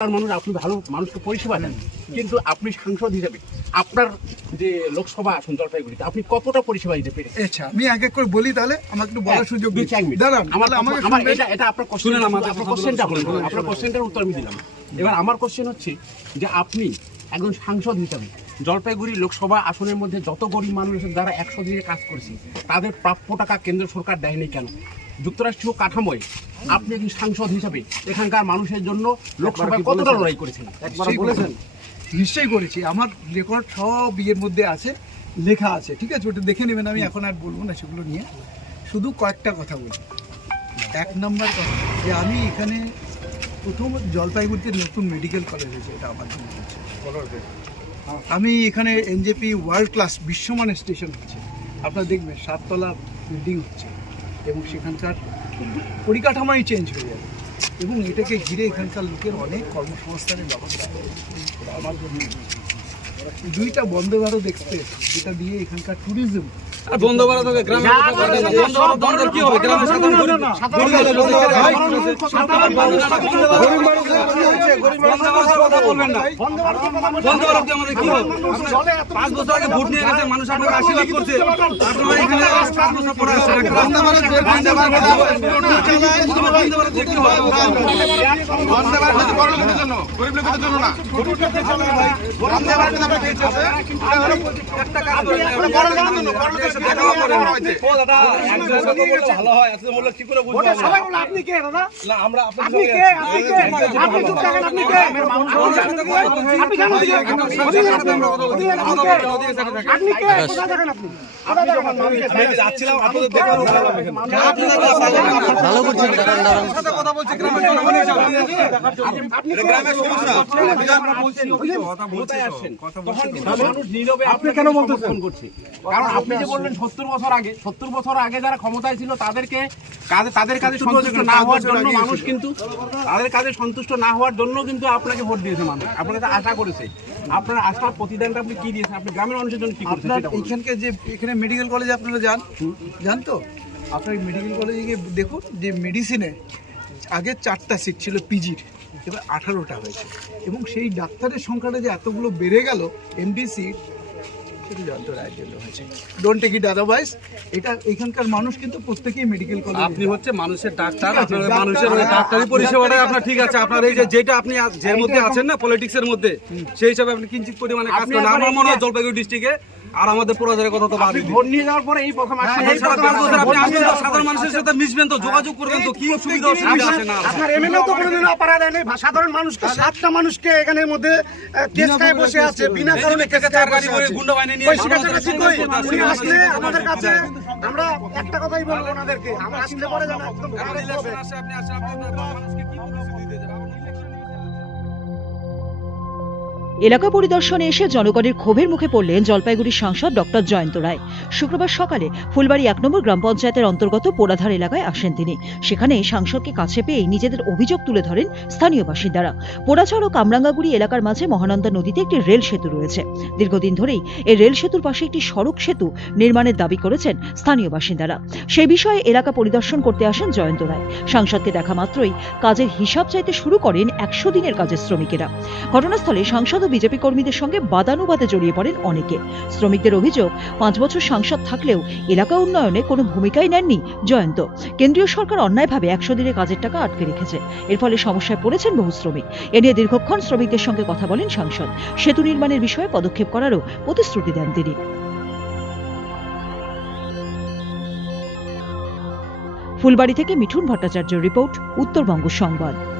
মানুষ আপনি ভালো মানুষকে পরিষেবা দেন। কিন্তু আপনি সাংসদ হিসেবে আপনার যে লোকসভা আসন জলপাইগুড়িতে আপনি কতটা পরিষেবা দিতে পেরেছেন? আচ্ছা আমি এক এক করে বলি তাহলে আমাকে একটু বলার সুযোগ দিন। দাঁড়ান আমার আমার এটা এটা আপনার কোশ্চেন আমাদের আপনার কোশ্চেনটা আপনার কোশ্চেনটার উত্তর আমি দিলাম। এবার আমার কোশ্চেন হচ্ছে যে আপনি একজন সাংসদ হিসাবে জলপাইগুড়ি লোকসভা আসনের মধ্যে যত গরিব মানুষের দ্বারা একশো দিনে কাজ করেছে তাদের প্রাপ্য টাকা কেন্দ্র সরকার দেয়নি কেন? যুক্তরাষ্ট্রীয় কাঠামোয় আপনি একজন সাংসদ হিসাবে এখানকার মানুষের জন্য লোকসভায় কতটা লড়াই করেছেন? নিশ্চয়ই বলেছেন। নিশ্চয়ই করেছি। আমার রেকর্ড সব ইয়ের মধ্যে আছে লেখা আছে ঠিক আছে? ওটা দেখে নেবেন আমি এখন আর বলব না সেগুলো নিয়ে। শুধু কয়েকটা কথা বলি। এক নম্বর কথা যে আমি এখানে প্রথম জলপাইগুড়িতে নতুন মেডিকেল কলেজ হয়েছে এটা আমার জন্য আমি এখানে এনজেপি ওয়ার্ল্ড ক্লাস বিশ্বমানের স্টেশন হচ্ছে। আপনারা দেখবেন সাততলা বিল্ডিং হচ্ছে। এবং সেখানকার পরিকাঠামোই চেঞ্জ হয়ে যাবে। এবং এটাকে ঘিরে এখানকার লোকের অনেক কর্মসংস্থানের ব্যবস্থা জন্য দুইটা বন্দে ভারত এক্সপ্রেস যেটা দিয়ে এখানকার ট্যুরিজম বন্ধ করা তোকে গ্রামে বন্ধ কি হবে গ্রামে সাধারণ গরিব গরিব মানুষ বন্ধ করা হয়। বন্ধ করার কথা বলবেন না বন্ধ করা আমাদের কি হবে পাঁচ বছর আগে ভোট নিয়ে গেছে মানুষ আপনাকে আশীর্বাদ করছে আপনারা এখানে পাঁচ বছর পরে বন্ধ ভারত বন্ধ বন্ধ কথা হয়? আপনি কে দাদা আমরা আপনি কে আপনি কে আপনি চুপ থাকেন আপনি কে আপনি কেন আপনি কে কোথায় থাকেন আপনি। ভালো করছেন দাঁড়ান দাঁড়ান কথা বলছি গ্রামের জনগণের গ্রামের সমস্যা। ক্ষমতায় আপনি কেন বলতেছেন? কারণ আপনি যে বললেন সত্তর বছর আগে সত্তর বছর আগে যারা ক্ষমতায় ছিল তাদেরকে কাজে তাদের কাজে সন্তুষ্ট না হওয়ার জন্য মানুষ কিন্তু তাদের কাজে সন্তুষ্ট না হওয়ার জন্য কিন্তু আপনাকে ভোট দিয়েছে মানুষ। আশা করেছে। আপনার আশার প্রতিদানটা আপনি কি দিয়েছেন? আপনি গ্রামের মানুষের জন্য কি করছেন এখানকে যে এখানে মেডিকেল কলেজে আপনারা যান। যান তো? আপনার মেডিকেল কলেজে গিয়ে দেখুন যে মেডিসিনে আগে চারটা সিট ছিল পিজির এবার আঠারোটা হয়েছে। এবং সেই ডাক্তারের সংখ্যাটা যে এতগুলো বেড়ে গেল এমডি সিট সেটা যন্ত্র রায়ের জন্য হয়েছে। ডোন্ট টেক ইট আদারওয়াইজ এটা এখানকার মানুষ কিন্তু প্রত্যেকেই মেডিকেল কলেজ আপনি হচ্ছে মানুষের ডাক্তার ঠিক আপনার মানুষের হ্যাঁ, ডাক্তারি হ্যাঁ, পরিষেবাটা আপনার ঠিক আছে আপনার এই যে যেটা আপনি যে মধ্যে আছেন না পলিটিক্স এর মধ্যে সেই হিসাবে আপনি কিঞ্চিত পরিমাণে কাজ আপনি করেন। আমার মনে হয় জলপাইগুড়ি ডিস্ট্রিক্টে আর আমাদের পুরাজের কথা তো বাদই ভোট নিয়ে যাওয়ার পরে এই প্রথম আপনি সাধারণ মানুষের সাথে মিশবেন তো যোগাযোগ করবেন তো কি সুবিধা অসুবিধা আছে না? আপনার এমএলএ তো কোনোদিন অপারা দেয়নি সাধারণ মানুষকে সাতটা মানুষকে এখানের মধ্যে কেস খায় বসে আছে বিনা কারণে থেকে চার গাড়ি করে গুন্ডা বাহিনী নিয়ে উনি আসলে আমাদের কাছে আমরা একটা কথাই বলব ওনাদেরকে। আমরা আসলে পরে যেন একদম এখন আপনি আসছেন, আপনি আপনার মানুষকে এলাকা পরিদর্শনে এসে জনগণের ক্ষোভের মুখে পড়লেন জলপাইগুড়ির সাংসদ ডক্টর জয়ন্ত রায়। শুক্রবার সকালে ফুলবাড়ি এক নম্বর গ্রাম পঞ্চায়েতের অন্তর্গত পোড়াধার এলাকায় আসেন তিনি। সেখানে সাংসদকে কাছে পেয়ে নিজেদের অভিযোগ তুলে ধরেন স্থানীয় বাসিন্দারা। পোড়াচড় ও কামরাঙ্গাগুড়ি এলাকার মাঝে মহানন্দা নদীতে একটি রেল সেতু রয়েছে। দীর্ঘদিন ধরেই এই রেল সেতুর পাশে একটি সড়ক সেতু নির্মাণের দাবি করেছেন স্থানীয় বাসিন্দারা। সে বিষয়ে এলাকা পরিদর্শন করতে আসেন জয়ন্ত রায়। সাংসদকে দেখা মাত্রই কাজের হিসাব চাইতে শুরু করেন একশো দিনের কাজের শ্রমিকেরা। ঘটনাস্থলে সাংসদ বিজেপি কর্মীদের সঙ্গে বাদানুবাদে জড়িয়ে পড়েন অনেকে। শ্রমিকদের অভিযোগ, পাঁচ বছর সাংসদ থাকলেও এলাকা উন্নয়নে কোনো ভূমিকাই নেননি জয়ন্ত। কেন্দ্রীয় সরকার অন্যায়ভাবে একশো দিনের কাজের টাকা আটকে রেখেছে। এর ফলে সমস্যায় পড়েছেন বহু শ্রমিক। এ নিয়ে দীর্ঘক্ষণ শ্রমিকদের সঙ্গে কথা বলেন সাংসদ। সেতু নির্মাণের বিষয়ে পদক্ষেপ করারও প্রতিশ্রুতি দেন তিনি। ফুলবাড়ি থেকে মিঠুন ভট্টাচার্য রিপোর্ট, উত্তরবঙ্গ সংবাদ।